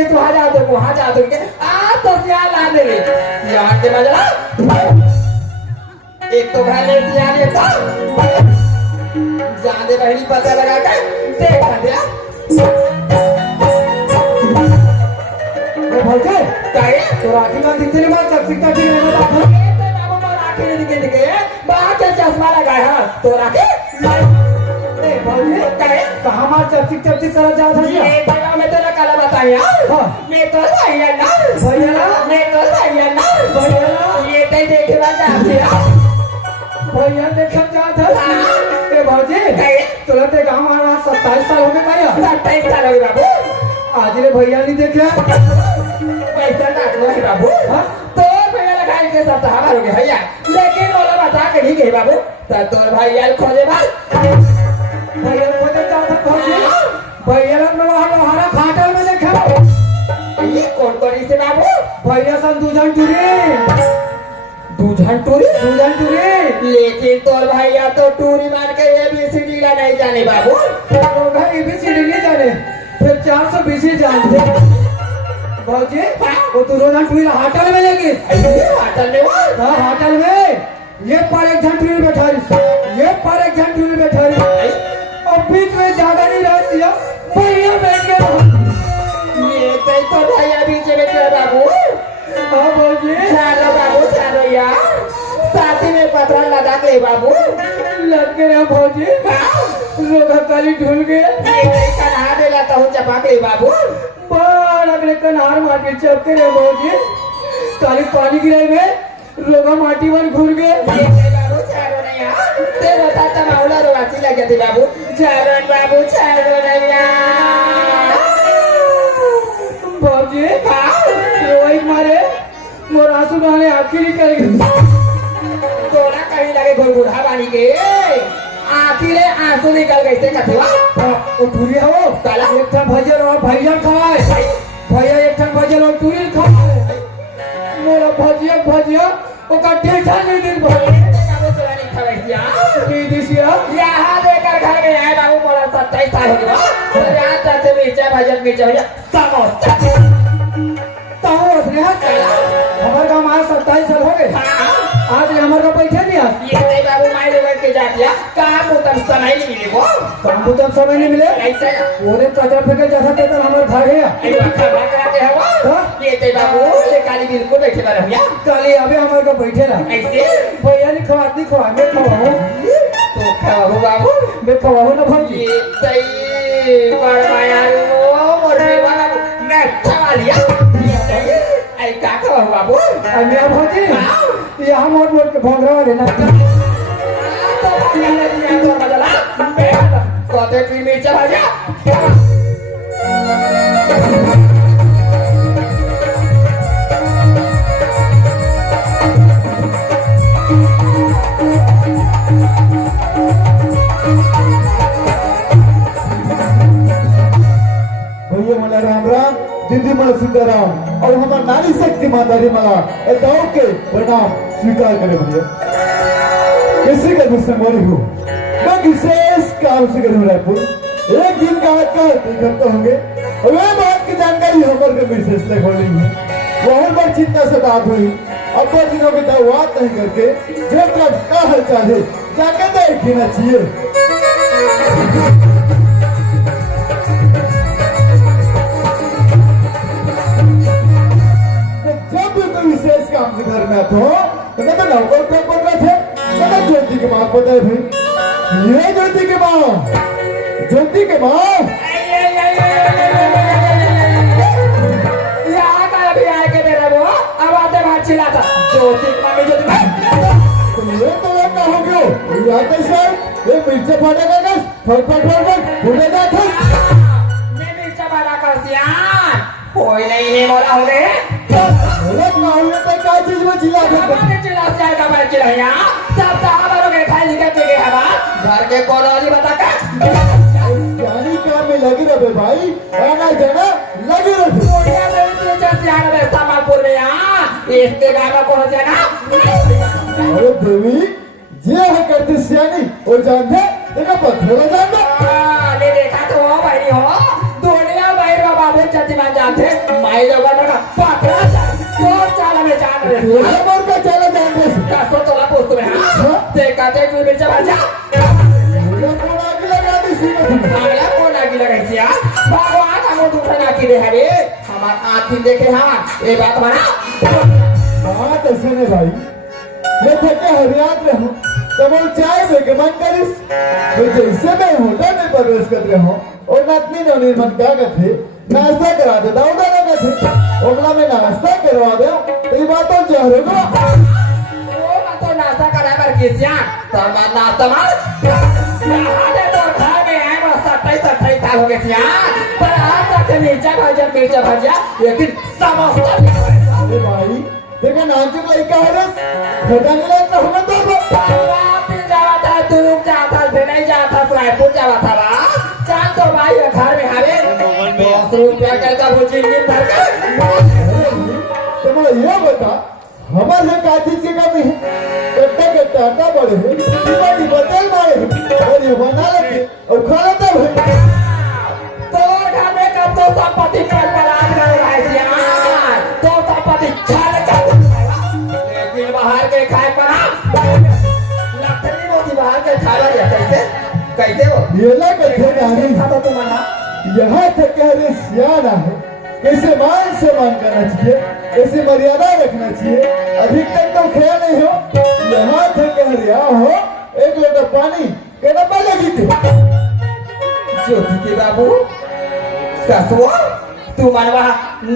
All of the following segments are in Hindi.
कि तू वहाँ जा दो के आ तो सियान ला दे सियान के मजा एक तो घर ले सियान एक तो जाने बहनी पता लगा के देखा दिया भौजे काय तो राखी में दिखते नहीं बात सकता कि मैंने देखा ये तो बाबू को राखी दिखे बाहर के चश्मा लगाया है तो राखी ए भौजे काय कहाँ मार चपचिक करत जात है ये भैया मैं तेरा काला बताया मैं तो भैया ना मैं तो भैया ना ये तो देखे वाला भैया देखा जात है ए भौजे तोला ते गांव आना 27 साल हो गए भैया 27 साल हो गए बाबू आज रे भैया नहीं देखे पैसा काट लो है बाबू तो भैया लगाए के सब हमार हो गए भैया लेकिन बोला बता के नहीं गए बाबू तो तोर भैया खोजे भाई भैया खोजे जात है भौजे भैया लोहारा फाटल में देखा ये कौन करी से बाबू भैया सन दूजन टूरी लेकिन तोर भैया तो टूरी मार के ABCD ला नहीं जाने बाबू वो भाई ABCD नहीं जाने फिर 420 जानते भौजी वो तो रोजान टूरी होटल में लेके होटल में हाँ होटल में ये पर एक जन टूरी बैठा रही ये पर एक जन टूरी बैठा रही और बीच में ज्यादा नहीं रहती है भैया बैठ के ये तो भैया बीच में बैठा बाबू हाँ भौजी चलो बाबू चलो यार साथी में पत्थर लगा के बाबू लग के रहा भौजी रोगा काली ढूंढ गए कन्हा दे लाता हूँ चपा के बाबू बड़ अगले कन्हार माटी चपके रहे भौजी काली पानी गिराए में रोगा माटी वन घूर गए बाबू चारो नहीं यार तेरा ताता माउला रोवाची लगे थे बाबू चारो नहीं भौजी रोई मारे मोर आंसू बहाने आखिर निकल गए तोरा कहीं लगे गुड़गुड़ा बानी के आखिर आंसू निकल गए थे कथवा वो टूरी हो काला एक ठन भजन और भैया खाए भैया एक ठन भजन और टूरी खाए मोरा भजिया ओका टेंशन नहीं दिन भर बाबू तोरा नहीं खवाइसिया की दिसिया यहाँ लेकर घर में आए बाबू मोरा 27 साल हो गया और यहाँ तक से मिर्चा भजन भैया समोसा ताऊ असने हाथ हमारे गाँव में 27 साल हो गए आज हमारे को पैसे नहीं आते ये नहीं बाबू माय लेकर के जाती है काम उतम समय नहीं मिले वो काम तो तब समय नहीं मिले ओरे कचरा फेंके जैसा तेतर हमारे घर है अरे खबर कराते हैं वो ये तो बाबू ये काली बिल्कुल बैठे बार भैया काली अबे हमारे को बैठे ना ऐसे भैया नहीं खवा मैं खवाऊं तो खाओ बाबू मैं खवाऊं ना भौजी ये तई बड़ माया वो मोरे वाला मैं खवा लिया आई का खाओ बाबू मैं भौजी यहाँ मोट के भोंगरा वाले ना कते की मिर्चा भाजा भैया मला राम राम दीदी मला सीताराम और हमार नारी शक्ति ईमानदारी मला ए दाव के प्रणाम स्वीकार करे भैया किसी का दुश्मनी हो मैं विशेष काम से करूँ रायपुर एक दिन का इकट्ठा होंगे और वह बात की जानकारी हमारे को विशेष तक हो रही है बहुत बार चिंता से बात हुई अब दो दिनों की बात नहीं करके जो तरफ का हाल चाल है जाके देखना चाहिए जब भी कोई विशेष काम से घर में आते हो तो मैं नौकर को बोल रहे थे मैं ज्योति के माँ बताए थे ये ज्योति के माँ यहाँ का अभी आए के मेरा वो अब आते बाहर चिल्लाता ज्योति मम्मी ज्योति तो ये तो ये कहोगे यहाँ पे सर ये मिर्चा फाटेगा ना फट फूटेगा था मैं मिर्चा बड़ा कर सियान कोई नहीं मोला हो गए तो क्या चीज में चिल्ला चिल्ला जाएगा मैं चिल्लाया सब तो हमारों के खाई लिखे पे गए हमार घर के कॉलोनी बता का यानी काम में लगी रहे भाई आना जाना लगी रहे कोरिया में तुझे सियान में समालपुर में यहाँ इसके गाँव में कौन जाना अरे देवी ये है करते सियानी वो जानते देखा पत्थर जानते ले देखा तो भाई हो दुनिया भाई बाबू चतिमान जानते भाई लोग ना पकड़ा जाए तो चाला में जान रे अरे मोर का चला जान दे कासो तोला पोस्ट में हां ते काते तू मिर्चा भाजा ये कोण आगे लगा दी सुनो आगला कोण आगी लगाई छिया भगवान हमो दुखना की रे हरे हमार आंखी देखे हां ए बात माना बात ऐसे नहीं भाई मैं थके हरियात रहूं तमो चाय में के मन करिस मैं जैसे मैं होटल में प्रवेश कर रहा हूं और नतनी नो निर्मन क्या कहते नाश्ता करा दे दाऊ दादा कहते ओमला में नाश्ता करवा दे तो ये बात तो चेहरे को ओ मत तो नाश्ता करा पर किसिया तो मैं नाश्ता मार हाडे तो खा में है बस 27 साल हो गए छिया पर आज तक मिर्चा भाजा लेकिन समझता नहीं अरे भाई देखा नाचुक लड़का है रे खटांगले तो हमें तो वापस जावा था तू लोग जाता थे नहीं जाता रायपुर जावा था बा चांद तो भाई घर में हरे 200 रुपया कहता वो जिंदगी भर का तो मैं ये बता हमारे का चीज की कमी है कट्टा कट्टा आटा बड़े हैं दीवानी बदल मारे और ये बना लेते और खा लेते हैं तो घर में कब तो संपत्ति पर बरात कर रहा है यार तो संपत्ति छाल कर लेकिन बाहर के खाए पर लकड़ी मोती बाहर के खा रहा है कैसे वो ये ला करके नहीं खाता तुम्हारा यहाँ तक कह रहे सियाना है कैसे मान सम्मान करना चाहिए कैसे मर्यादा रखना चाहिए अधिकतर तो ख्याल नहीं हो यहाँ तक कह रहा हो एक लोटा पानी कहना पहले जीते ज्योति के बाबू कसवा तू मनवा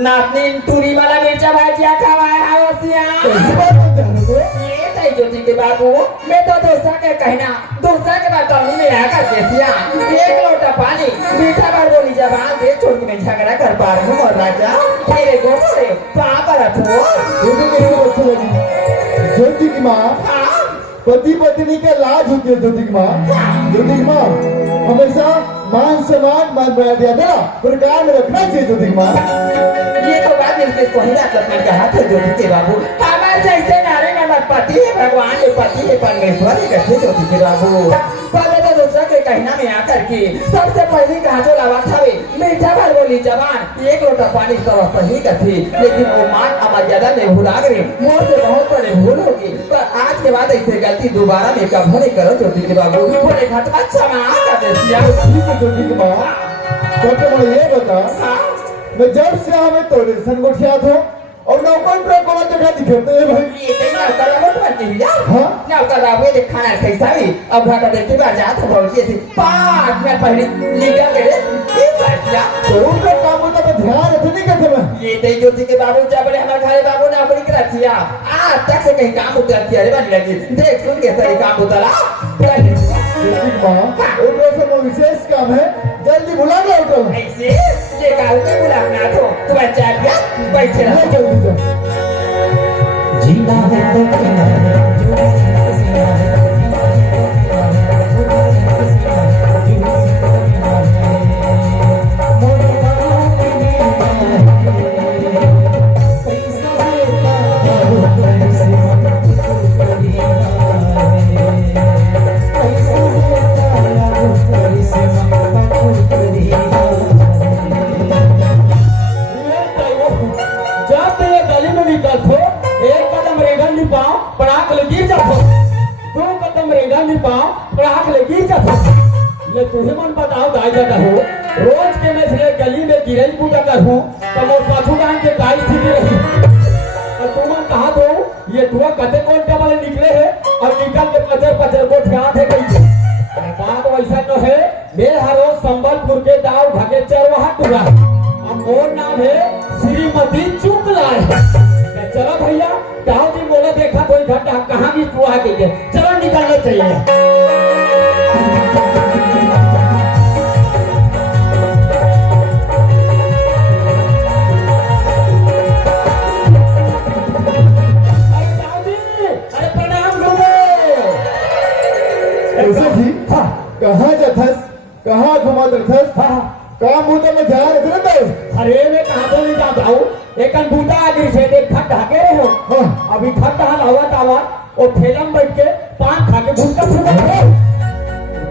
नातनी टूरी वाला मिर्चा भाजिया खवाया है ओसिया कैसी बात बोलते हैं तो ये सही ज्योति के बाबू मैं तो दूसरा के कहना दूसरा के बात कहूँ में यहाँ का केसिया एक लोटा पानी मीठा बार बोली जबान दे छोड़ के मैं झगड़ा कर पा रही हूँ और राजा तेरे गोरे पापा रखो मुझे कैसे अच्छी लगी ज्योति की माँ पति पत्नी के लाज होती है ज्योति की माँ ज्योति की माँ हमेशा मान सम्मान मान मर्यादा प्रकार में रखना चाहिए ज्योति की माँ ये तो बात इनके सही बात में कहा था ज्योति के बाबू हमारे जैसे नारी नंबर पति है भगवान के पति है परमेश्वर है कहते ज्योति के बाबू पहले तो दूसरा के कहना में आकर के सबसे पहले कहा जो लावा था मीठा भर बोली जवान एक लोटा पानी सब सही कथी लेकिन वो मान अमर्यादा में भुला गए मोर से बहुत बड़े भूल होगी पर आज के बाद ऐसे गलती दोबारा में कभी नहीं करो ज्योति के बाबू बोले घटना क्षमा कर दे ठीक है ज्योति की माँ तो मुझे ये बता मैं जब से हमें तोड़े संगोठिया था और नौकर पर कोना जगह दिखते हैं भाई ये कहीं ना करा मत बनती है हाँ? ना करा वे देख खाना कैसा भी अब घाटा देखते बार जात हो बोल के 5 मिनट पहले निकल गए ये फैसला तो उनका काम होता तो ध्यान रखने नहीं करते मैं ये दे ज्योति के बाबू जब हमारे घरे बाबू नौकरी करातिया आज तक से कहीं काम उतरती है बन लगी देख सुन के सही काम उतरा ज्योति की माँ उनको से वो विशेष काम है जल्दी बुला लो उनको ऐसे ये काल के बुलाना तो तू अच्छा गया बैठे रहो ले जल्दी जा जीना है तो जीना है तुझे मन बताओ गाय जाता हो रोज के मैं इसलिए गली में गिरई पूजा कर हूँ तब और पाछू गान के गाय स्थिति रही और तू मन कहा दो ये धुआ कते कौन का वाले निकले है और निकल के पचर को ठियात है कहीं बात वैसा तो है मेरे हर रोज संबलपुर के दाव ढके चरवाहा टूरा अब मोर नाम है श्रीमती चुपलाल चलो भैया दाव जी बोला देखा कोई घंटा कहाँ भी चुहा के चलो निकलना चाहिए कहाँ जाथस कहाँ घुमा जाथस काम बूता में ध्यान रखना तो अरे मैं कहाँ तो नहीं जाता हूँ एक बूता आगे से देख खट ढाके रहे हो अभी खट ढहाल हवा तावा और ठेला में बैठ के पान खा के भूलता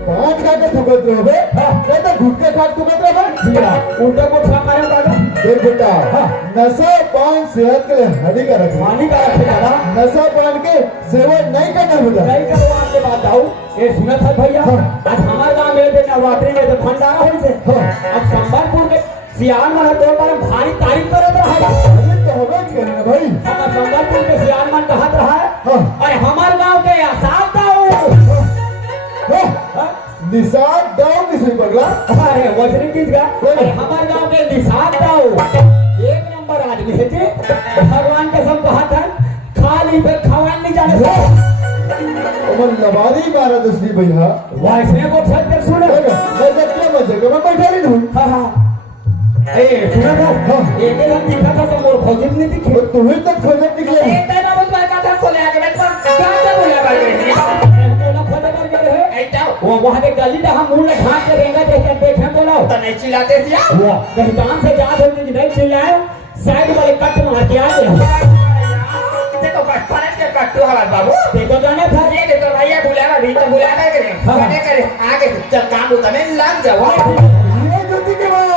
पान खा के थुकत रहो बे नहीं तो गुटखा खा के थुकत रहो भैया उल्टा को छा मारे दादा देख बेटा नशा पान सेहत के लिए हानिकारक है हानिकारक है दादा नशा पान के सेवन नहीं करना बेटा नहीं करो आपके बात जाऊ ये सुना था भैया आज हमारे गांव में भी नवरात्रि में तो भंडारा हो से अब संबलपुर के सियान मन तो पर भारी तारीफ करत रहा अरे तो होगा क्या ना भाई हम संबलपुर के सियान मन कहत रहा है अरे हमारे गांव के साफ निशान दाव किसी पगला अरे वजनी किस का अरे हमारे गांव के निशान दाव एक नंबर आदमी है जी भगवान के सब कहत है खाली पे खवान नहीं जाने से उमर लबारी मारा दूसरी भैया वैसे को छत कर सुने मजे क्या मजे का मैं बैठा नहीं हूँ हां हां ए सुना था एक दिन दिखा था तो मोर भौजित नहीं दिखे तुम्हें तक खोजत निकले एक टाइम अब मैं कथा खोले आके बैठ क्या क्या बोला बाबू तो ना खोज कर गए है ऐटा वो वहां के गली में हम मुंह में घाट के रेंगा देखे बोलो तो नहीं चिल्लाते थे वो कहीं काम से जा रहे थे नहीं चिल्लाए साइड वाले कट मार के आ गए देखो कटवाने के कट्टू हमारे बाबू देखो जाने था ये देखो भैया बुलावा भी तो बुलाना करे करे करे आगे चल काम होता मैं लग जाओ ये ज्योति के बाद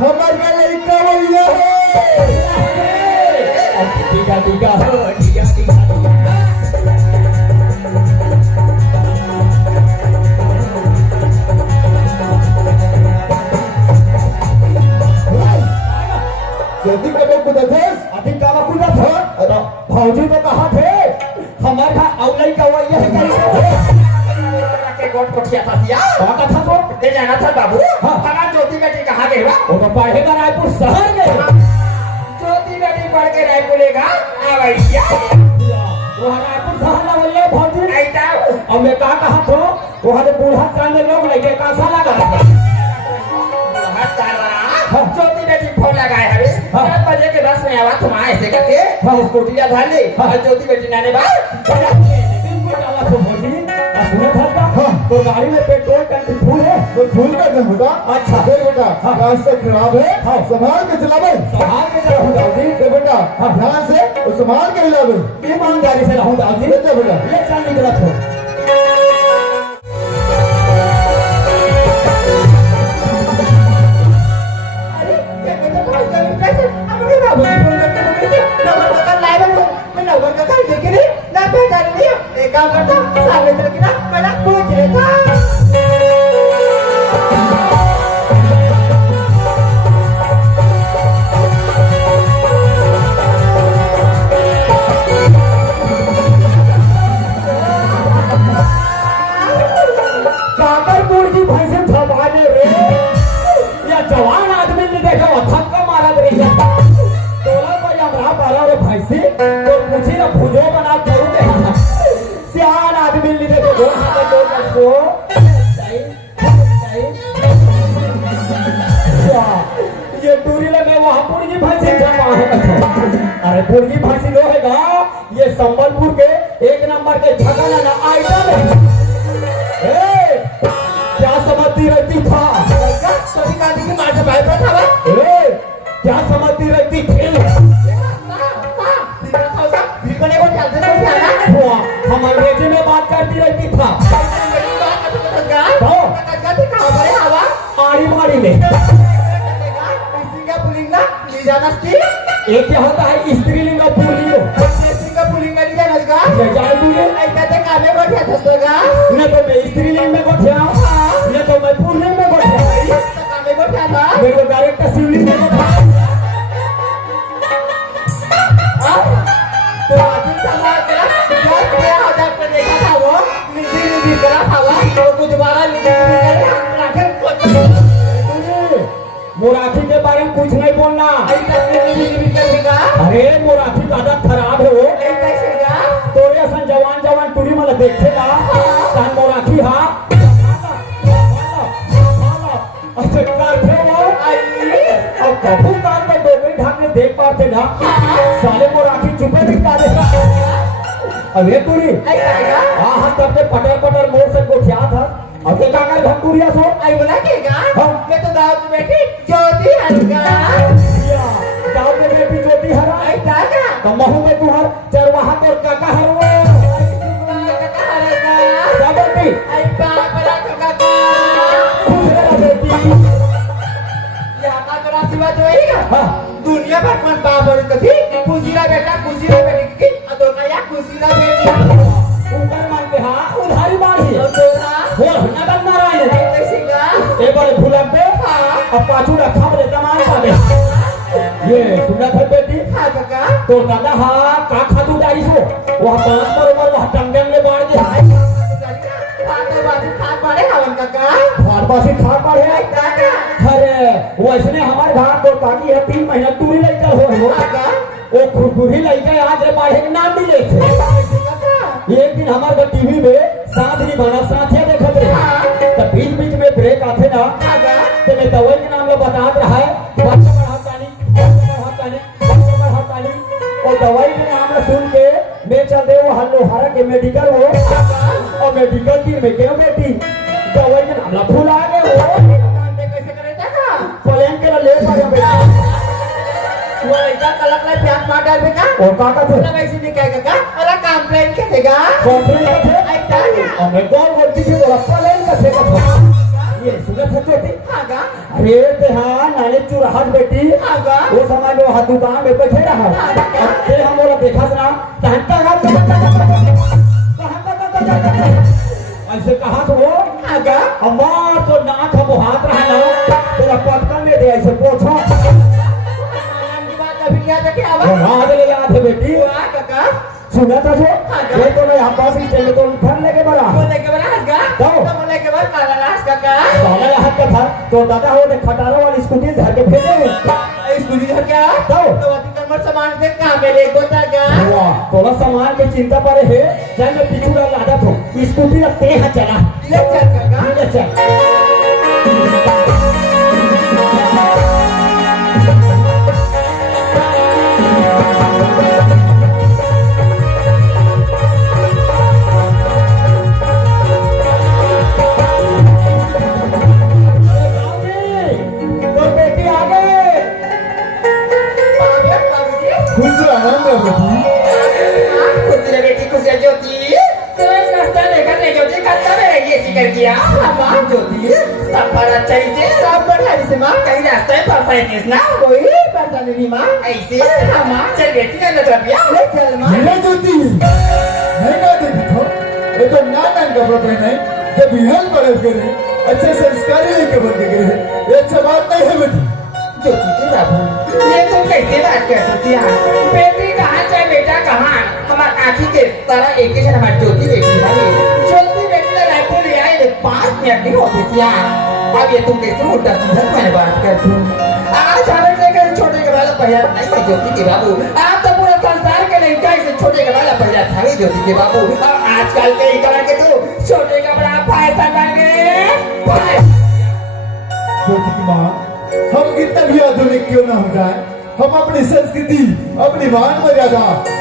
हमारे का लड़का भैया है ठीक है ठीक है ठीक है ठीक है ज्योति कब कुदा थे अभी काला कुदा था भौजी तो कहा थे हमारे का औलाई का वो ये के गोट कोठिया था सिया का था तो दे जाना था बाबू हमारा ज्योति बेटी कहाँ गई बा वो तो पढ़ेगा रायपुर शहर में ज्योति बेटी पढ़ के रायपुर लेगा आ भाई क्या वो रायपुर शहर ना बोलिए भौजी ऐसा अब मैं कहा तो वहाँ तो बूढ़ा कांड लोग लगे कैसा लगा हट कर रहा ज्योति बेटी फोन लगाए अभी 7 बजे के बस में आवा तुम ऐसे करके स्कूटी जा धार ले ज्योति बेटी नाने बा तो गाड़ी में पेट्रोल टंकी फुल है तो फूल का दम बेटा अच्छा देख बेटा रास्ता खराब है संभाल के चलावे संभाल के चलाऊं दाऊजी देख बेटा ध्यान से और संभाल के हिलावे ईमानदारी से रहूं दाऊजी बेटा बेटा ले चल निकला तो काकरपुर की भैंसे थमाने रे या जवान आदमी ने देखा वो थक्का मारा रे तोला को हमरा पाला रे भैंसी तो पूछी ना भुजो बना करू दे सियान आदमी ने देखो दो हाथ दो कसो ये टूरी लगे वहां पुरगी भैंसी जमा है अरे पुरगी भैंसी लो हैगा ये संबलपुर के एक नंबर के ठकाना ना आइटम है क्या समझती रहती था कभी काटी की मार से बाहर बैठा बा क्या समझती रहती थी हम अंग्रेजी में बात करती रहती था आड़ी माड़ी में एक क्या होता है स्त्रीलिंग और पुल्लिंग ये जान तूने न तो मैं स्त्रीलिंग में गोठिया न तो मैं पुल्लिंग में गोठिया मेरे को डायरेक्ट शिवलिंग में गोठा मोराठी के बारे में कुछ नहीं बोलना अरे मोराठी का आदत खराब है वो तोरे असन जवान जवान टूरी मला देखेगा कान मोराठी हा अच्छा करते वो अब कबू कान में डोगरी ढंग में देख पाते ना साले मोराठी चुपे दिखता देगा अब ये टूरी हाँ हाँ तब से पटर पटर मोर से को क्या था अब के काका भटूरिया सो आई बोला केगा मैं तो दाव की बेटी ज्योति हरगा गाँव के बेटी ज्योति हरा आई काका तो महू में तुहर चरवाहा तोर काका हरवा काका हरगा क्या बोलती आई बात वही है हाँ दुनिया भर मन बाप और कथी खुशीला बेटा की तो नया खुशीला बेटी ऊपर मान के हाँ उधारी मारी और तोरा बोल नगद नारायण कैसे का एक बार भूला पे अब पाछू रखा बोले तमाम पावे ये सुना था बेटी हाँ काका तो दादा हाँ का खातू डाली सो वह बांस पर ऊपर वह टंगन में बांध दे खाद पड़े हवन काका फार्मेसी खा पड़े काका अरे वैसने हमारे घर तो ताकि है 3 महीना दूरी लेकर हो काका वो खुरखुरी लेकर आज रे बाढ़े के नाम मिले थे काका एक दिन हमारे टीवी में साथ नहीं बना साथिया देखत रहे तो बीच बीच में ब्रेक आते ना काका तो मैं दवाई के नाम में बतात रहा है बच्चा बढ़ातानी और दवाई के नाम में सुन के मैं चल दे वो हल्लोहारा के मेडिकल हो और मेडिकल टीम में क्यों बेटी दवाई के नाम फूल आ गए वो कैसे करे काका प्लेन के ले पाया बेटा वो ऐसा कलक में प्याज मार डाल बेटा और काका थे ना वैसे नहीं कहेगा काका अरे कंप्लेंट कैसेगा कंप्लेन का थे ऐसा और मैं गोल बोलती थी बोला प्लेन का थे ये सुबह सच्ची होती काका अरे ते हाँ नाले चुराहट बेटी काका वो समय में वहाँ दुकान में बैठे रहा ते हम बोला देखा सुना ऐसे कहा तो वो काका हमार तो नाक हम हाथ रहा ना तेरा पटकन में दे ऐसे पोछो नाम की बात अभी क्या था क्या बात हाँ ले याद है बेटी वाह काका सुना था जो ये तो मैं हम पास स्टेज में तो फन लेके बड़ा बोले के बाद हंस गा तो बोले के बाद काला नाच काका साला यहाँ का था तो दादा वो खटारा वाली स्कूटी धर के भेजे स्कूटी धर क्या तो अति कमर सामान से कहाँ पे ले को था क्या वाह थोड़ा सामान की चिंता पर है चाहे मैं पीछू का आदत हूँ स्कूटी रखते हैं चला ले चल काका ले चल खुश रहना बेटी खुश है ज्योति तुम्हें रास्ता लेकर नहीं ज्योति करता मेरा ये जिक्र किया माँ ज्योति सब पर अच्छा ही से सब बढ़िया से माँ कहीं रास्ते में परफेक्ट ना कोई परेशानी नहीं माँ ऐसे हाँ माँ चल बेटी ना तो भैया ले चल माँ मेरा ज्योति मैं क्या देखी था ये तो नाटक कपड़ा पहने जब विहल पड़े करे अच्छे संस्कारी लेके बन के गए ये अच्छा बात नहीं है बेटी ज्योति की बाबू ये तुम कैसे बात कर सकती है बेटी कहाँ चाहे बेटा कहाँ हमारे आँखी के तरह एक ही जन हमारी ज्योति बेटी है ज्योति बेटी ने रायपुर ले आए 5 मिनट नहीं होती थी यार अब ये तुम कैसे उल्टा सीधा मैंने बात कर दूँ आज हमें लेकर छोटे के वाला पहला नहीं है ज्योति के बाबू आप तो पूरा संसार के लड़का इसे छोटे के वाला पहला था ही ज्योति के बाबू और आजकल के इकरण के तो छोटे का बड़ा पैसा बन गए ज्योति की माँ हम कितना भी आधुनिक क्यों ना हो जाए हम अपनी संस्कृति अपनी मान मर्यादा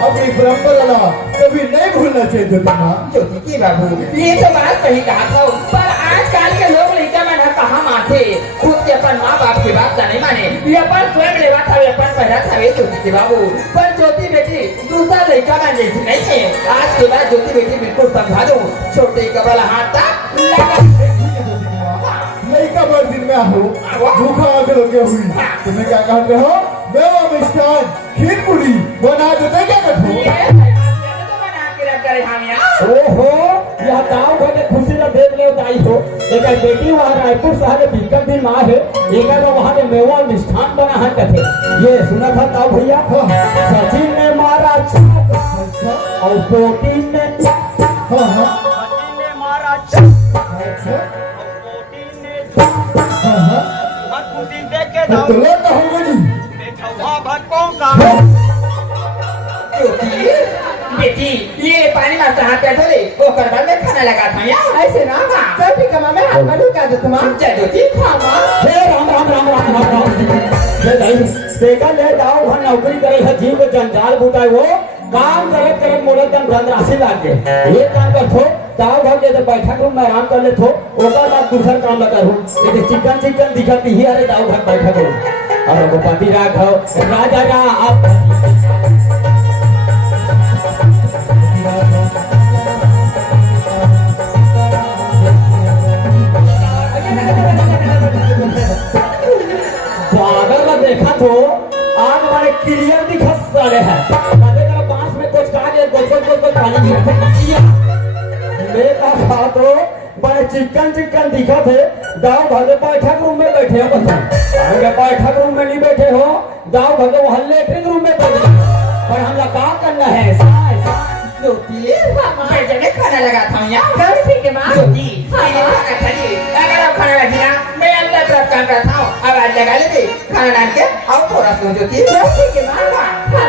अपनी परंपरा कभी नहीं भूलना चाहिए ज्योति माँ ज्योति की बाबू ये तो बात सही कहा था पर आजकल के लोग लड़का में कहाँ मानते खुद के अपन माँ बाप की बात नहीं माने ये अपन स्वयं लेवा था अपन पहला था ज्योति के बाबू पर ज्योति बेटी दूसरा लड़का में जैसी नहीं है आज के बाद ज्योति बेटी बिल्कुल समझा दो छोटे कपड़ा हाथ तक लड़का बड़ दिन में हो भूखा आगे लगे हुई तुम्हें क्या कह रहे हो मेवा मिष्ठान खीर पूरी बना देते क्या कठो ओहो यह गाँव घर के खुशी से देख ले दाई हो एक बेटी वहाँ रायपुर शहर के बीकन दिन माँ है एक वहाँ के मेवा और मिष्ठान बना है कथे ये सुना था ताऊ भैया सचिन ने मारा और पोटीन ने हाँ हाँ सचिन ने मारा अच्छा हाँ हाँ खुशी देख के तो लौटा होगा जी बेटी ये पानी में हाथ पे धोले वो करवा में खाना लगा था यार ऐसे ना सब भी कमा में हाथ में ढुका दो तुम चलो जी खामा हे राम राम राम राम राम राम हे भाई देखा ले जाओ वहाँ नौकरी करे है जीव जंजाल बुताए वो काम करे करे मोले दम धनराशि लाग के ये काम कर थो दाव घर के बैठक रूम में आराम कर ले थो ओकर बाद दूसरा काम लगा हूँ ये चिकन चिकन दिखती ही अरे दाव घर बैठक रूम और गोपति राघव राजा रा आप पागल का देखा कहा तो आज हमारे क्लियर दिखत साले है कदे का बांस में कुछ कागे गोल पानी की रखिया मैं कहा तो बड़े चिकन दिखत है गाँव भले बैठक रूम में बैठे हो अगर बैठक रूम में नहीं बैठे हो गाँव भले वहाँ लेटरिंग रूम में बैठे पर हमला क्या करना है ज्योति मैं जगह खाना लगा था यहाँ कर ठीक है माँ ज्योति मैंने खाना खा ली अगर आप खाना रखी ना मैं अंदर तरफ काम करता हूँ अब आज लगा ले खाना डाल के आओ थोड़ा सा ज्योति ठीक है माँ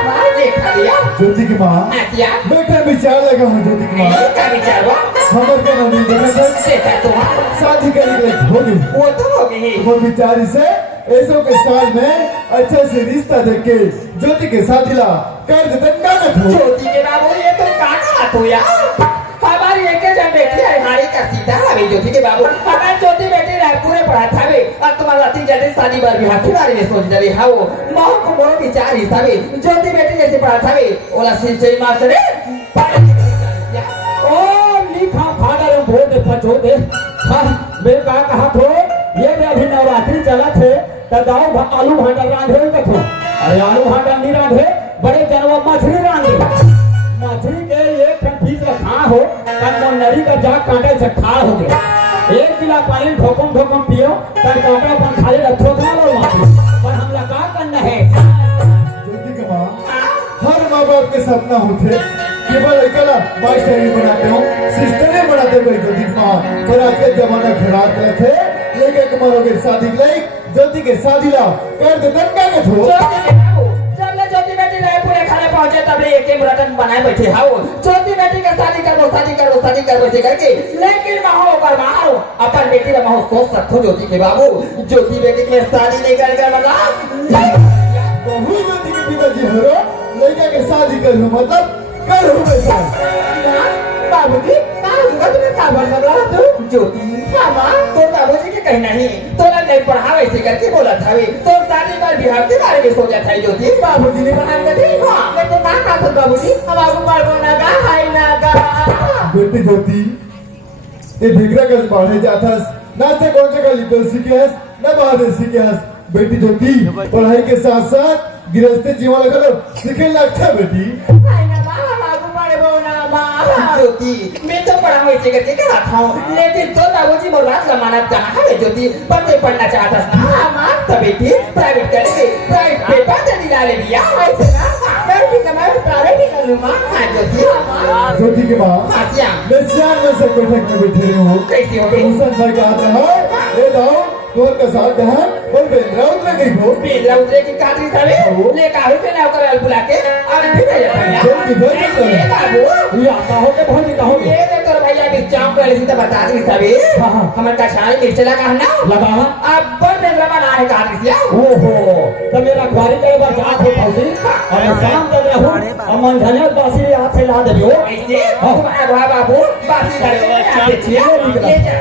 हाँ ये खा लिया ज्योति की माँ आसिया मैं क्या विचार लगा हूँ ज्योति की माँ क्या विचार हुआ हमारे क्या नहीं देखा था देखा तो शादी करने के लिए होगी वो तो हो गई वो बिचारी से ऐसो के साल में अच्छे से रिश्ता देख के ज्योति के साथ हिला कर देते कागज हो ज्योति के बाबू ये तो काका हाथ हो यार हमारी एक जन बेटी है हमारी का सीधा है ज्योति के बाबू हमारी ज्योति बेटी रायपुर में पढ़ा था वे और तुम्हारा तीन जल्दी शादी बार भी हाथ बारे में सोच रहे हाँ वो मोह को मोह विचार हिस्सा वे ज्योति बेटी जैसे पढ़ा था वे ओला सिंचाई मास्टर ओ लिखा फाड़ा रे भोर दे पचो दे हां मैं कहा तो ये भी अभी नवरात्रि चला थे त गाँव आलू भांडा रांधे कथो अरे आलू भांडा नहीं रांधे बड़े जनवा मछली रांधे मछली के एक ठन पीस रखा हो तन मन नरी का जाग काटे से खाड़ हो गया एक गिला पानी ठोकम पियो तन काटा अपन खाली रखो था लो माटी पर हमला का करना है ज्योति के माँ हर माँ बाप के सपना होते केवल अकेला मास्टर बनाते हो सिस्टर बनाते हुए ज्योति की माँ पर आज के जमाना खराब रहते लेके कमारोगे शादी के लिए ज्योति के शादी ला कर दे कागज हो जब ले ज्योति बेटी रायपुर खाने पहुंचे तब ले एक मुरटन बनाए बैठे हाओ ज्योति बेटी का शादी कर वैसे करके लेकिन माहो पर माहो अपन बेटी का माहो सोच सकते ज्योति के बाबू ज्योति बेटी के शादी नहीं कर बहु ज्योति के पिताजी हरो लड़का के शादी कर मतलब कर हो वैसा बाबूजी तुम्हें क्या बोल रहा तू ज्योति तो बाबूजी के कहना ही तो नहीं पढ़ा वैसे करके बोला था वे तो शादी बार बिहार के बारे में सोचा था ज्योति बाबूजी ने पढ़ा कर दी मैं तो ना कहा था बाबूजी हम आपको मारो ना गा हाय ना गा बेटी ज्योति ये भिगरा का बाहर जाता नाश्ते कौन सा का लिखो सीखे ना बाहर सीखे बेटी ज्योति पढ़ाई के साथ साथ गृहस्थी जीवन करो सीखे लगता बेटी ज्योति मैं तो पढ़ा वैसे करके क्या था लेकिन तो बाबूजी मोर बात का मानत कहाँ है ज्योति पढ़ते पढ़ना चाहता था मां तब बेटी प्राइवेट करेंगे प्राइवेट पेपर दे दिला ले भैया ऐसे ना मैं भी कमाई प्राइवेट ही कर लूं मां हां ज्योति के मां हासिया मैं सियार में से बैठक में बैठे रहे हूं कैसे हो गई हुसैन भाई का हाथ रहा ए दाओ तोर का साथ बहन और बेंद्रा उतरे गई हो बेंद्रा उतरे की काटरी साले ले काहे पे ना कर बुला के और फिर भैया बाबू ये आता हो के बहुत कहो ये देख तो भैया के चाम पहले से बता दी सबे हमर का छाई मिर्च लगा ना लगा अब पर बेंद्रा बना है काटरी सिया ओहो तो मेरा घरी के बार जात हो पहुंची और शाम तक रहूं और मन धनिया बासी हाथ से ला देबो ऐसे तुम्हारा बाबू बासी करके आते छिए ये जा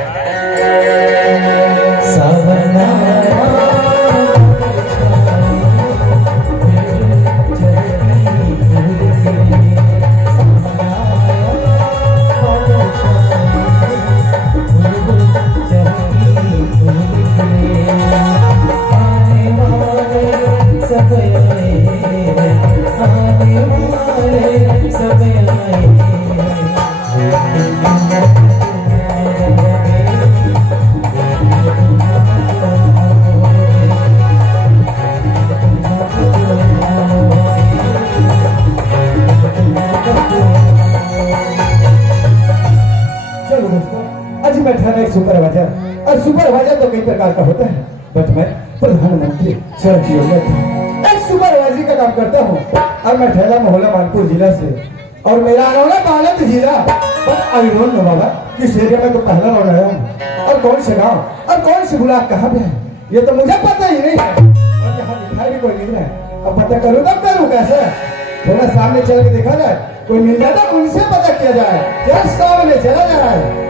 सुपरवाइजर और सुपरवाइजर तो कई प्रकार का होता है बट मैं प्रधानमंत्री एक सुपरवाइजरी का काम करता हूँ और मैं ठेला मोहल्ला मानपुर जिला से और मेरा रौला बालत जिला पर आई डोंट नो बाबा किस एरिया में तो पहला रौला है और कौन से गाँव और कौन सी ब्लॉक कहाँ पे है ये तो मुझे पता ही नहीं है और यहाँ दिखाई भी कोई नहीं रहा है अब पता करूँ तब करूँ कैसे थोड़ा सामने चल के देखा जाए कोई मिल जाता उनसे पता किया जाए जस्ट सामने चला जाए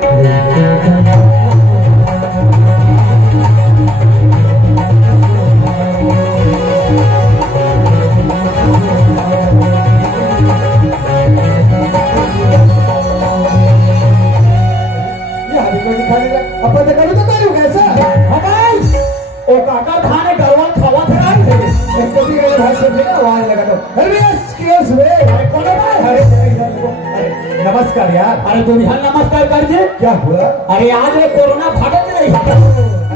पता करूँ तो करूँ कैसा ओ काका थाने गरवा खावा थे अरे एक्सक्यूज मी अरे कौन है? अरे नमस्कार यार अरे तुम यहाँ नमस्कार कर जे। क्या हुआ अरे आज ये कोरोना भागत नहीं है।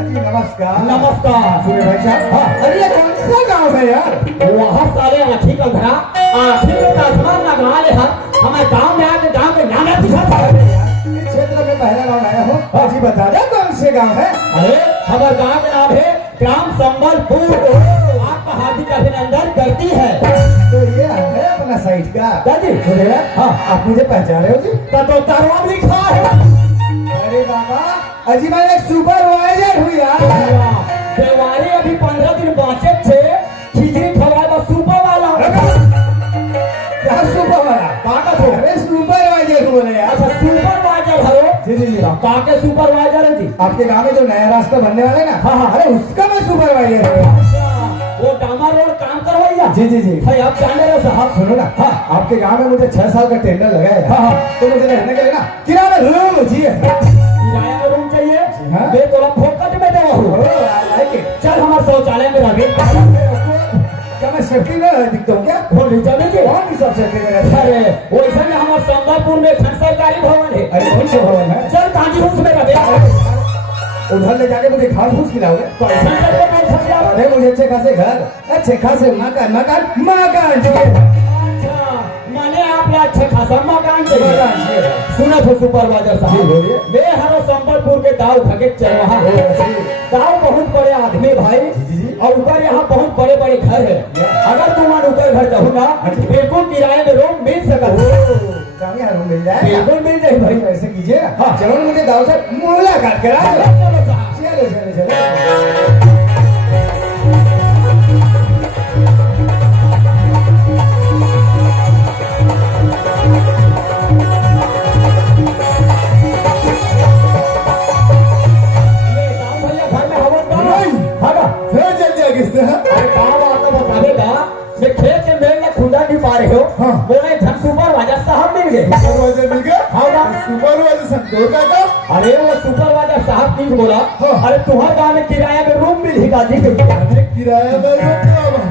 जी नमस्कार नमस्कार। सुनिए भाई साहब हाँ। अरे ये कौन सा गांव है यार वहाँ साले आँखी का घरा आँखी में चश्मा लगा ले हम हमारे गाँव में आके गाँव के नाम है पूछा था। इस क्षेत्र में पहला गांव आया हो हाँ जी बता दे कौन से गांव है अरे हमारे गाँव का नाम है ग्राम संबलपुर। आपका हार्दिक अभिनंदन करती है। तो ये है अपना साइड का क्या जी? सुनिए हाँ आप मुझे पहचान रहे हो जी तो तरवा लिखा है। अरे बाबा अजी मैं एक सुपरवाइजर हूँ यार देवारी अभी 15 दिन बाँचे थे खिचड़ी खवाए बस सुपर वाला। क्या सुपर वाला काका थे। अरे सुपरवाइजर हूँ बोले यार अच्छा सुपरवाइजर है। जी जी जी काके सुपरवाइजर है जी। आपके गांव में जो नया रास्ता बनने वाला है ना हाँ, हाँ। अरे उसका मैं सुपरवाइजर हूँ अच्छा, वो डामर रोड काम करवाइया। जी जी जी भाई आप जाने रहे साहब। सुनो ना हाँ आपके गांव में मुझे 6 साल का टेंडर लगा है हाँ, हाँ। तो मुझे रहने के लिए ना किराया रूम चाहिए किराया में रूम चाहिए। हाँ। मैं तो फोकट में देवा हूँ। चल हमारे शौचालय में रह क्या मैं सेफ्टी में दिखता हूँ क्या वो नीचे में जी। कौन सी सब सेफ्टी में रहता है? अरे वैसे में हमारे संबलपुर में एक सरकारी भवन है। अरे कौन सा भवन है चल गांधी हाउस में रहे। उधर ले जाके मुझे घास फूस खिलाओगे पैसा करके मैं फंस गया। अरे मुझे अच्छे खासे घर अच्छे खासे मकान चाहिए अच्छा माने आप यहाँ अच्छे खासा मकान मकान चाहिए। चाहिए सुना तो सुपरवाइजर जी, साहब बोलिए। मैं हरो संबलपुर के दाव भगत चल रहा जी। दाव बहुत बड़े आदमी भाई जी, जी। और ऊपर यहाँ बहुत बड़े बड़े घर है। अगर तुम ऊपर घर जाऊंगा बिल्कुल किराए में रूम मिल सकता रूम मिल जाएगा बिल्कुल मिल जाए भाई। भाई ऐसे कीजिए हाँ। चलो ना मुझे दाव से मुलाकात करा दो। चलो साहब। चलो चलो चलो ये गाँव भैया घर में हवन का नहीं। भागा। फिर जल्दी आगे से हाँ अरे गाँव आपको बतावेगा मैं खेत के मेल में खुदा नहीं पा रहे हो। हाँ। बोले धन सुपरवाइजर साहब मिल गए। सुपरवाइजर मिल गया हाँ ना। सुपरवाइजर संतोष का काम अरे वो सुपरवाइजर साहब की बोला हाँ। अरे तुम्हारे गाँव में किराया में रूम मिल ही जी। अरे किराया में रुक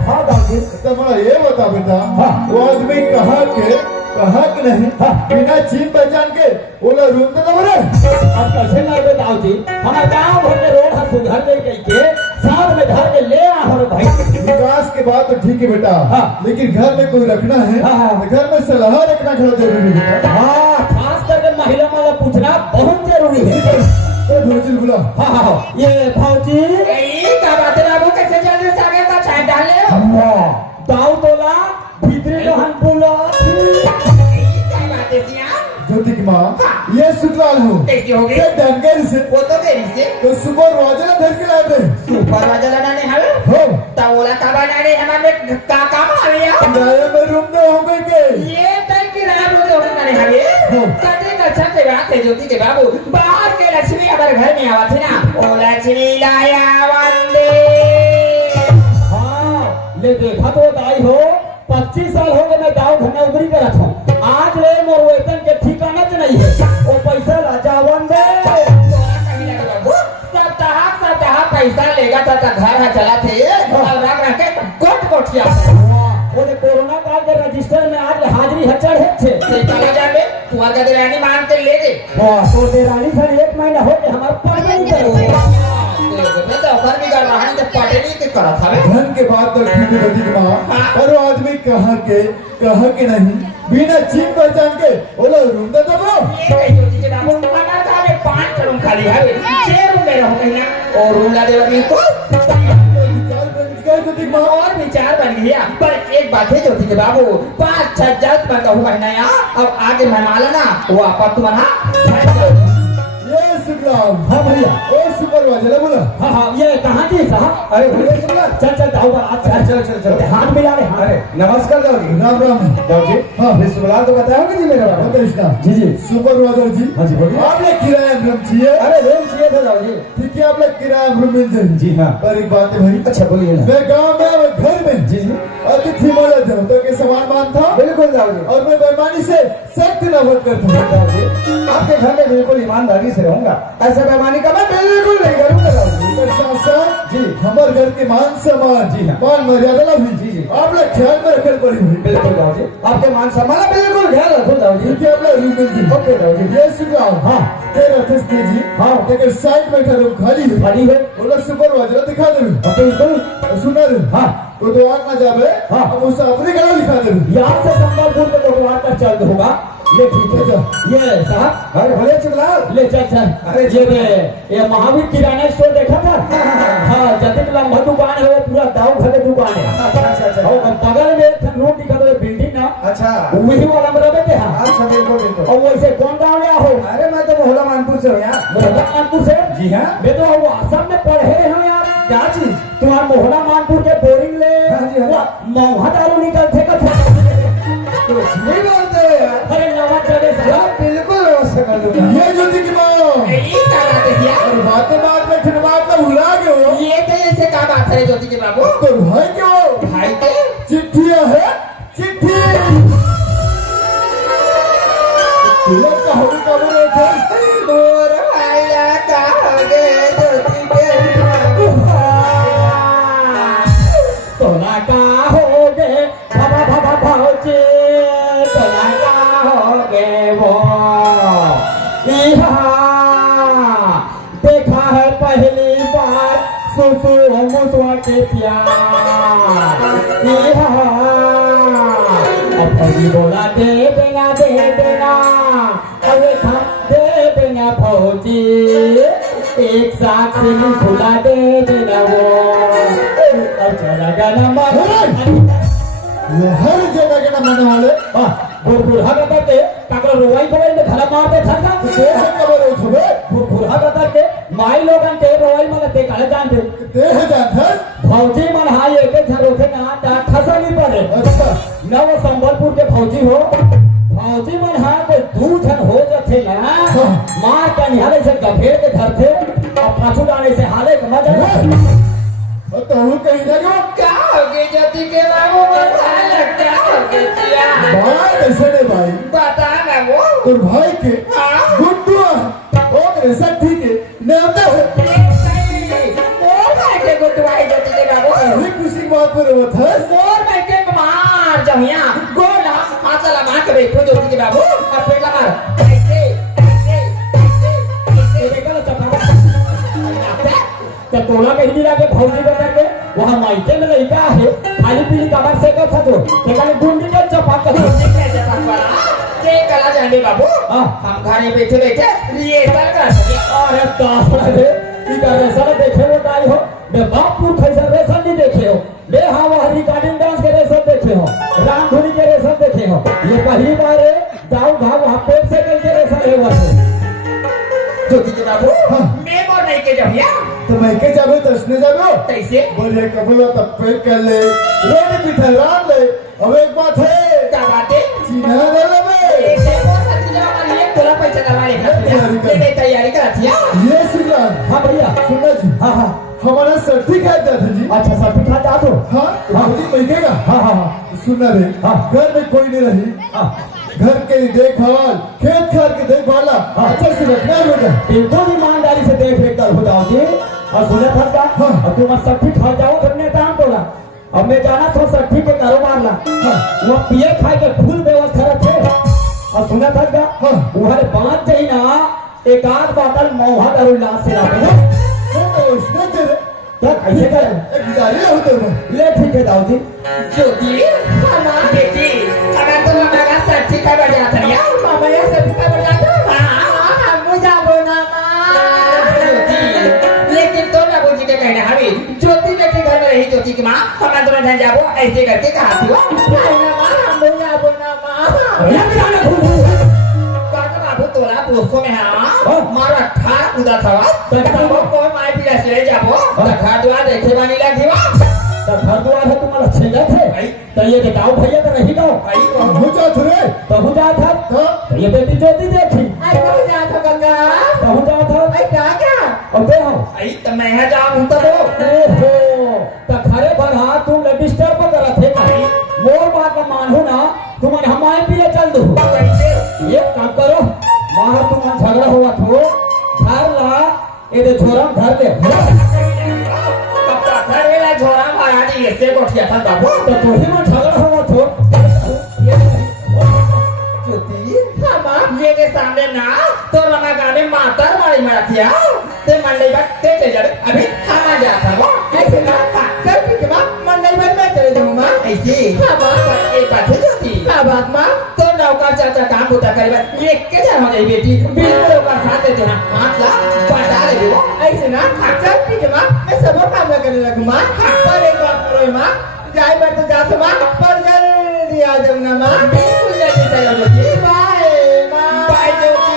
हाँ दादी। तो मला ये बता बेटा हाँ। वो आदमी कहाँ के नहीं हाँ। बिना चीन पहचान के बोला रूम तो दबरे अब कैसे ना बताओ जी हमारे गाँव भर के रोड है सुधर गई कहीं के साथ में घर के ले आओ रे भाई। विकास के बाद तो ठीक है बेटा हाँ। लेकिन घर में कोई रखना है हाँ, हाँ। तो घर में सलाह रखना थोड़ा जरूरी है बेटा हाँ खास करके महिला वाला पूछना बहुत जरूरी है। तो भोजिल बुला हाँ हाँ हाँ। ये भाजी क्या बात है बाबू कैसे चल रहे सागर का चाय डाल ले हो दाऊ तोला भीतरी लोहन बोला क्या बात है सिया ज्योति की माँ ये सुतलाल हूँ कैसी हो गई ये डंगर से वो तो देरी से तो सुपरवाइजर ना घर के लाए थे सुपरवाइजर लगाने हवे हो तवला का बनाने हमारे का काम हवे यार किराए में रूम दे होंगे के ये तय किराया में दे होने हवे कते अच्छा के बात है ज्योति के बाबू बाहर के लक्ष्मी हमारे घर में आवा थी ना ओ लक्ष्मी लाया वंदे। हाँ ले देखा तो दाई हो 25 साल हो गए मैं गाँव घर में उबरी कर रखा हूँ आज ले मोर वेतन के ठिकाना नहीं है वो पैसा राजा वंदे। सप्ताह पैसा लेगा तो घर है चला थे और रख रख के कोट कोठिया वो कोरोना काल के रजिस्टर में आज हाजिरी हचड़ है छे। चला जाबे तुम्हारा का देरानी मान के ले दे तो देरानी सर 1 महीना हो गए हमारे पर नहीं करो तो घर भी कर रहा है तो पटेली के करत हवे धन के बाद तो ठीक है ज्योति की माँ पर वो आदमी कहाँ के नहीं बिना चीन पहचान के बोला रूम दे दबो ये कही ज्योति के बाबू हमारा सारे 5 रूम खाली है 6 रूम में रहो कहीं और रूम ला देवा बिल्कुल ज्योति की माँ और विचार बन गया पर एक बात है ज्योति के बाबू 5-6 जल्द मैं कहूँ महीना यहाँ अब आगे मेहमान ना वो आप तुम्हारा ये सुतलाल हाँ भैया ओ सुपरवाइजर बोला हाँ हाँ ये कहाँ जी साहब अरे भैया सुतलाल चल चल जाओ अच्छा चल हाथ मिला ले हाथ। अरे नमस्कार दाऊ जी राम राम दाऊ जी हाँ फिर सुतलाल तो बताया होगा जी मेरा बाबा कृष्णा जी जी सुपरवाइजर जी हाँ जी बोलिए। आपने किराया में रूम चाहिए अरे रूम चाहिए था दाऊ जी। ठीक है आपने किराया में रूम मिल जाए जी हाँ। पर एक बात है भाई अच्छा बोलिए ना। मैं गांव में घर में जी जी अतिथि माना जनता के समान मान था बिल्कुल दाऊ जी। और मैं बेईमानी से सख्त नफरत करता हूँ दाऊ जी आपके घर में बिल्कुल ईमानदारी से रहूंगा ऐसे बेईमानी का मैं बिल्कुल नहीं करूंगा दाऊ जी। पर साथ साथ जी हमारे घर के मान सम्मान जी हाँ। मान मर्यादा भी जी जी। आप लोग ख्याल में रखल पड़ी हुई बिल्कुल दाऊ जी आपके मान सम्मान बिल्कुल ध्यान रखो दाऊ जी देखिए अपना रूबल जी ओके दाऊ जी ये शुक्रान हाँ तेरा रथस्ती जी हाँ लेकिन साइड में खड़े खाली है बड़ी है बोला सुपरवाइजर दिखा दे बिल्कुल सुना दे हाँ वो तो आग ना जावे हाँ। अब उसे अपने गला लिखा दे यहाँ से संबलपुर के कोटवार तक चल होगा ये ठीक है ये साहब अरे भले चुगलाओ ले चल चल अरे ये महावीर किराना स्टोर देखा था हाँ जतिक लंबा दुकान है वो पूरा दाऊ घर की दुकान है अच्छा और बगल में एक रोड दिखा तो बिल्डिंग ना अच्छा वही वाला मेरा बेटे हाँ अच्छा बिल्कुल बिल्कुल और वैसे कौन गाँव में हो अरे मैं तो मोहल्ला मानपुर से हूँ यार मोहल्ला मानपुर से जी हाँ मैं तो वो आसाम में पढ़े हो यार क्या चीज तुम्हारा मोहल्ला मानपुर के बोरिंग ले हाँ जी, हाँ। मौहा दारू निकलते का कुछ नहीं बोलते यार अरे नवा चले साहब बिल्कुल व्यवस्था कर दूंगा ये ज्योति की माँ ये क्या बात है यार और बातें बात में फिर बात में भुला गए हो ये तो ऐसे क्या बात है ज्योति के बाबू तो भाई क्यों भाई के चिट्ठियां है चिट्ठी तुम कहोगे कब थे दूर भाईया कहोगे ज्योति के बाबू तोला का होगे बाबा बाबा भाऊजी तोला का होगे वो इहा देखा है पहली बार सुसु मुसवा के प्यार इहा अब अभी बोला दे देना अरे हम दे देना भाऊजी एक साथ से भी भुला दे देना वो और चला गाना वो हर जगह के ना मने वाले बुढ़ा का करते काकरा रोवाई पड़े में घरा मारते छका देह कबर उठबे बुढ़ा का करते माई लोगन के रोवाई मन ते काले जानते देह जानत फौजी मन हाय एक झरोखे ना ता ठसली पड़े अच्छा ना वो संबलपुर के फौजी हो फौजी मन हा को दू जन हो जाते ना मार के निहाले से गभेर के धरते और पाछू डाले से हाले के मजा तो हूँ कहीं ना क्यों क्या होगे ज्योति के बाबू बताया क्या होगे जिया भाई कैसे ने भाई बता ना वो तो भाई के हाँ। गुड्डू और सब ठीक है नेवता है मोर बैठे गुटवाई ज्योति के बाबू अभी खुशी की बात पर वो था मोर बैठे मार जमिया गोला माता ला मार के बैठो ज्योति के बाबू और पेट ला मार ऐसे देखा चपा तो टोला में ही मिला के भौजी बता के वहाँ माइके में लड़का है खाली पीली कमर से का था जो देखा गुंडी के चपा कर के कला जाने बाबू हाँ। हम घरे बैठे बैठे रिहर्सल कर सके अरे तारा रे इधर रेसल देखे हो गाई हो बे बापू खैसा रेसल नहीं देखे हो बे हाँ वह रिकॉर्डिंग डांस के रेसल देखे हो रामधुनी के रेसल देखे हो ये पहली बार है दाऊ भाव वहाँ पेट से कल के रेसल है वहाँ ज्योति के बाबू हाँ। मैं मोर नहीं के जमिया तो मैं के जाबे दर्शने जाबे कैसे बोले कबूला तब पेट कर ले रेडी पिठा राम ले अब एक बात है क्या बात है चीना दे ले बे एक वो सच्ची जवाब वाली एक तोला पैसा करवाने का ले तैयारी करा थिया ये सिग्रान हाँ भैया सुनना जी हाँ हाँ हमारा सर्टिफिकेट जाते जी अच्छा सब खा जा तो हाँ भाजी बैठेगा हाँ हाँ हाँ सुनना रे हाँ। घर में कोई नहीं रही हाँ घर के देखभाल खेत खार की देखभाल अच्छे से रखना होगा बिल्कुल ईमानदारी से देख रेख कर हो जाओ जी और सुना था क्या हाँ। और तुम सब खा जाओ करने काम बोला अब मैं जाना था सट्ठी के कारोबार ला वो पिए खाए के फुल व्यवस्था रखे और सुना था क्या हाँ। उहर बात जही ना एक आध बोतल मौहा दारू लाश से लाते उसने तेरे क्या कैसे कर एक गाड़ी होते हैं ले ठीक है दाऊ जी ज्योति हमारा बेटी अगर तुम हमारा सच्ची का बढ़िया था या मामा या सच्ची का बढ़िया था हाँ मुझे बोला ज्योति लेकिन तो बाबूजी के कहना हमी ज्योति बेटी घर में रही ज्योति की माँ हमारा दोनों ढंग जाबो ऐसे करके कहा थी बाबू तोला पोस्को में हाँ मारा ठार कूदा था कोई माय पीड़ा से जाबो घर द्वार देखे बानी लगी वहाँ तो घर द्वार है तुम्हारा छेला थे भाई तो ये बताओ भैया तो नहीं गाओ भाई मुझे थोड़े कहूँ जा था हाँ तो ये बेटी ज्योति देखी आई कहाँ जा था गंगा कहूँ जा था आई क्या और दे हो आई तो मैं यहाँ जाऊँ तो ओहो तो खरे भर हाँ तुम डिस्टर्ब करा थे भाई मोर बात का मानू ना तुम्हारे हमारे पिए चल दो ये काम करो बाहर तुम झगड़ा हुआ थो घर ला ये छोरा घर ले झोरा महाराज ऐसे को गोठिया था बाबू तो तोही में झगड़ा हुआ थो ज्योति हम ये के सामने ना तो लगा गाने मातर मारी माथिया ते मंडई बात ते चले जावे अभी खाना जा था वो ऐसे ना कर के मां मंडई बात में चले जाऊं मां ऐसे हां मां एक बात है ज्योति हां बात मां तो नौकर चाचा काम होता करीब ये के जा हो जाए बेटी बिल्कुल का साथ देते हैं हाथ ला पटा ले वो ऐसे ना खर्चा ठीक है मां मैं सब काम करने लगूं मां पर एक बात करो मां जाए बार तो जा मां पर जल्दी आ जाऊं ना मां बिल्कुल जल्दी चलो ज्योति बाय मां बाय ज्योति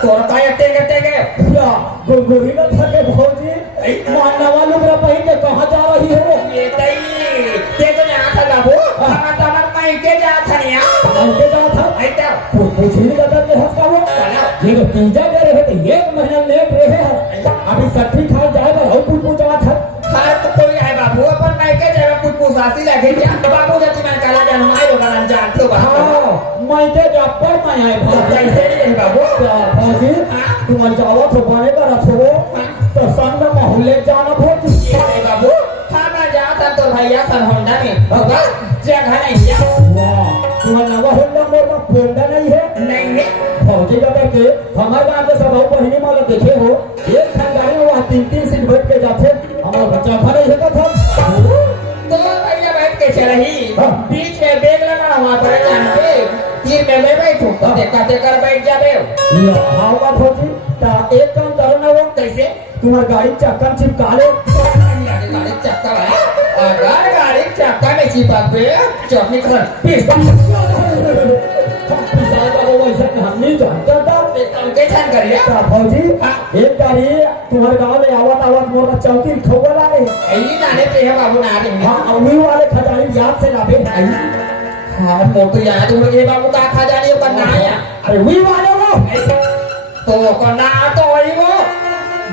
तोर काय टेगे टेगे या गुरगुरी का थके भौजी मानना वालों मेरा पही के कहां जा रही हो ये तई ते तो यहां था बाबू हम तमक माई के जा था नहीं हम के जा था ऐता पूछी का दर के हंस का वो ये तो तीजा दे रहे थे एक महीना लेट रहे हैं अभी सट्टी खा जाएगा और कुछ पूछा था हां तो कोई है बाबू अपन माई के जाएगा कुछ पूछासी लगे क्या बाबू जति मैं काला जानू आई होगा ना जानते हो बाबू हां मैं के जा पर मैं आए भाई ऐसे नहीं बाबू भौजी तुम जाओ तो बने का रखो तो संग में मोहल्ले जाना भौजी ये बाबू खाना जाता तो भैया सन होंडा में होगा जगह नहीं है वाह तुम्हारा नवा होंडा मोर का फोंडा नहीं है नहीं है फौजी का करके हमारे गांव के सब बहिनी माला देखे हो एक खानदानी में वहाँ 3-3 सीट बैठ के जाते हमारा बच्चा खा नहीं है था तो भैया बैठ के चल रही बीच में बैग लगा वहाँ पर जान पे तीर में मैं बैठूं तो देखते कर बैठ जाबे ये हां का फौजी ता एक काम करो ना वो कैसे तुम्हारी गाड़ी चक्का चिपका लो गाड़ी चक्का है अगर गाड़ी चक्का में चिपका पे चटनी कर पीस पिसाल का वो ऐसा हम नहीं जानता था काम के छान करिए ता फौजी एक गाड़ी तुम्हारे गांव में आवत मोर का चौकी खवल आए ऐनी नाने पे है बाबू ना रे हां अवनी वाले खजानी याद से लाबे आई हाँ मोटो याद हो गए बाबू का खा जानी है करना है अरे वही वाले वो तो करना तो वही वो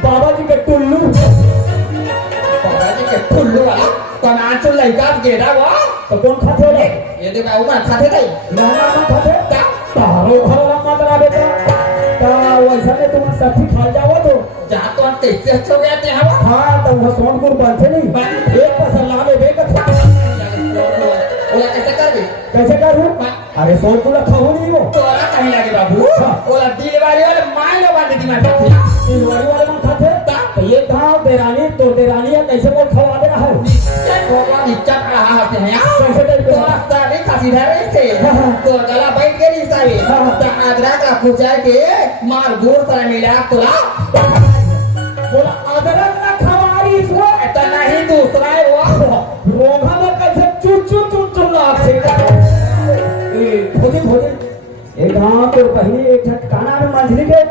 बाबा जी के टुल्लू बाबा जी के फुल्लू वाला करना तो लड़का गेड़ा वो तो कौन खाते रे ये देखो बाबू ना खाते थे ना खाते तारो घर लम्मा करा बेटा ता वैसा में तुम सब्जी खा जाओ तो जा तो हम कैसे हो गए थे हम हां तो वो सोनपुर बनते नहीं एक पसर ला ले बेक ओला कैसे कर भी कैसे करूं अरे सोनपुर खाऊ नहीं वो तोरा कहीं लगे बाबू ओला दिलवारी वाले मार लो बांध दी मार दिलवारी वाले मन खाते तो ये गांव देरानी तो देरानी कैसे वो खवा दे रहा है भगवान इच्छा रहा होते हैं कैसे दे तो रास्ता नहीं खासी धरे से तो गला बैठ के नहीं सावी तो आदरा का पूछा के मार गोर सारा मिला तोला बोला अदरक ना खवारी इसको तो नहीं दूसरा है वो रोगा में कैसे चुच लाग से ए भोजे ये गांव के बहिनी एक ठिकाना में मंझली के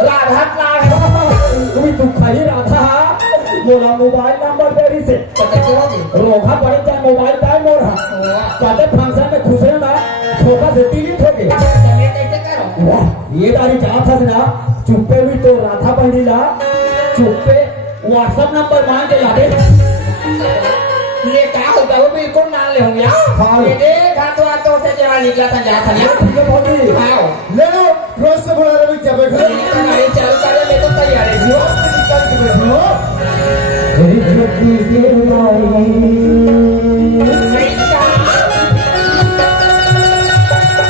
राधा नाम तुम्हें तू खाली राधा मोला मोबाइल नंबर देरी से तो कैसे होगी रोगा पड़े जाए मोबाइल पाए मोरा कहते फंक्शन में खुश ना छोटा से डिलीट हो गया तो ये कैसे करो वाह ये दारी जा था ना चुप्पे भी तो राधा बहनी ला चुप्पे व्हाट्सएप नंबर मांग के लादे ये क्या होता है बिल्कुल मान ले होंगे हाँ। ये देख हाथों से जवान निकला था जा था ठीक है भौजी आओ ले लो रोज से बुला रहे क्या बैठे गाड़ी चालू कर ले तो तैयार है जियो निकाल के बैठे हो तेरी ज्योति गिरवाई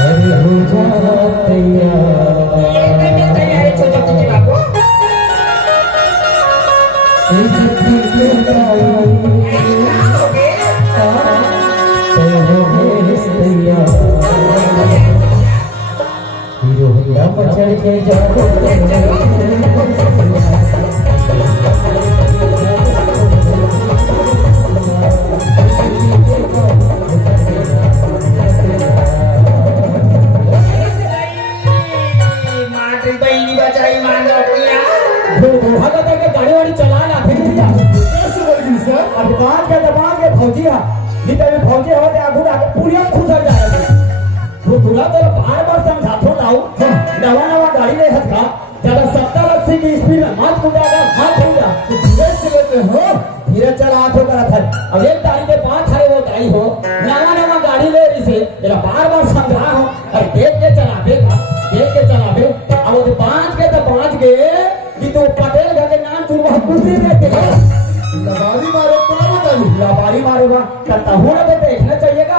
हरि हो जा तैयार ये तैयार है छोटे छोटे बाबू तेरी ज्योति गिरवाई चढ़ के गाड़ी वाड़ी चलाना फिर दबान के भौजिया भौजी हो आगू आगे पूरी खुसर जाएगा वो दूल्हा तो बार समझातो लाओ नवा गाड़ी ले हटका ज्यादा 70-80 की स्पीड में मत कूदागा हाथ खुदा तो धीरे से लेते हो धीरे चला हाथ करा था अब एक गाड़ी के पांच खड़े हो गई हो नवा गाड़ी ले रही से जरा बार समझा हो अरे देख के चलाबे अब गे कि तू पटेल घर के नाम तू वह कुर्सी में के लबारी मारो तो ना बताइए। लबारी मारेगा करता हूँ ना तो देखना चाहिएगा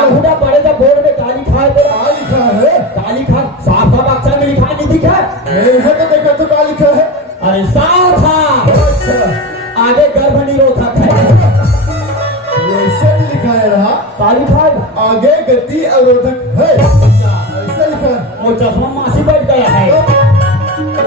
आहुड़ा पड़े तो बोर्ड में काली खा दे क्या लिखा है? काली खा साफ साफ अक्षर में लिखा नहीं दिखा नहीं है तो देखा तो क्या लिखा है? अरे साफ था अच्छा, आगे गर्भ निरोधक है ऐसे भी लिखा है रहा। काली खा आगे गति अवरोधक है, ऐसा लिखा है। और चश्मा मासी बैठ गया है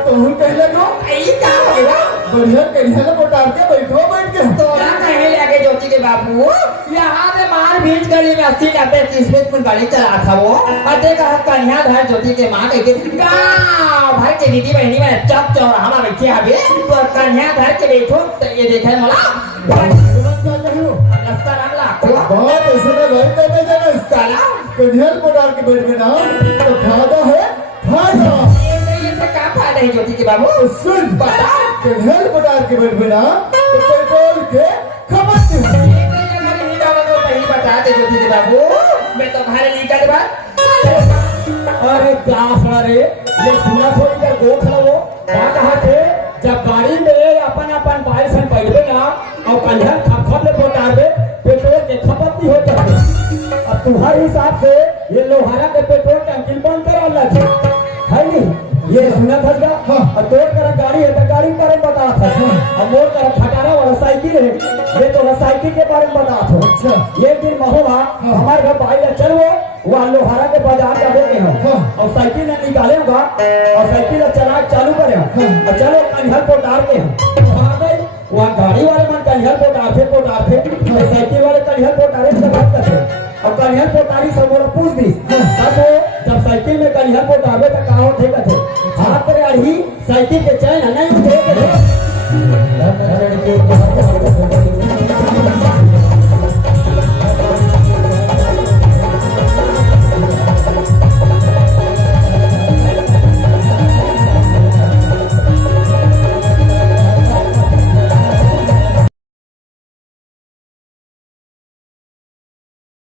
तो हम कह लगो ई का होगा बढ़िया कढ़िया ने मोटार के बैठो बैठ के। तोरा कहे लगे ज्योति के बाबू यहाँ से मार बीच गली में 80-90 30 फुट गाड़ी चला था वो अते कहा कन्या घर ज्योति के माँ कह के गाँव भाई के दीदी बहनी में चौक चौराहा में बैठे अभी तो कन्या घर के बैठो तो ये देखे मला क्या कहो? रास्ता नाम लाखों बात ऐसे में भाई करने जाना साला कढ़िया मोटार के बैठ में ना तो फायदा है फायदा। ये से क्या फायदा है ज्योति के बाबू तो सुन बता कढ़िया मोटार के बैठ में ना तो पेट्रोल के खपत है। पहली बता दे ज्योति के बाबू मैं तुम्हारे लिए कर बात अरे क्या खड़ा रे ये सुना थोड़ी कर गो खड़ा वो क्या कहा थे जब गाड़ी में अपन अपन बाइक से पहले ना और कंधर खप खप ले पोटावे पेट्रोल के खपत नहीं होता है अब तुम्हारे हिसाब से ये लोहारा के पेट्रोल टंकी बंद करो लग है नहीं ये सुना था क्या हाँ। और तोड़ कर गाड़ी है तो गाड़ी के बारे में बता था और मोड़ कर खटारा वाला साइकिल है ये तो साइकिल के बारे में बता था अच्छा। एक दिन महोबा हमारे घर बाइक चल वो वहाँ लोहारा के बाजार जाबे के हम हाँ। और साइकिल निकाले होगा और साइकिल चला चालू करे हम और चलो कंधर को डाल के हम आ गए वहाँ गाड़ी वाले मन कंधर को डालते और साइकिल वाले कंधर को डाले से बात करते और कंधर को डाली सब बोला पूछ दी बस वो जब साइकिल में कंधर को डाले तो कहा थे कथे हाथ करे अड़ी साइकिल के चैन नहीं उठे के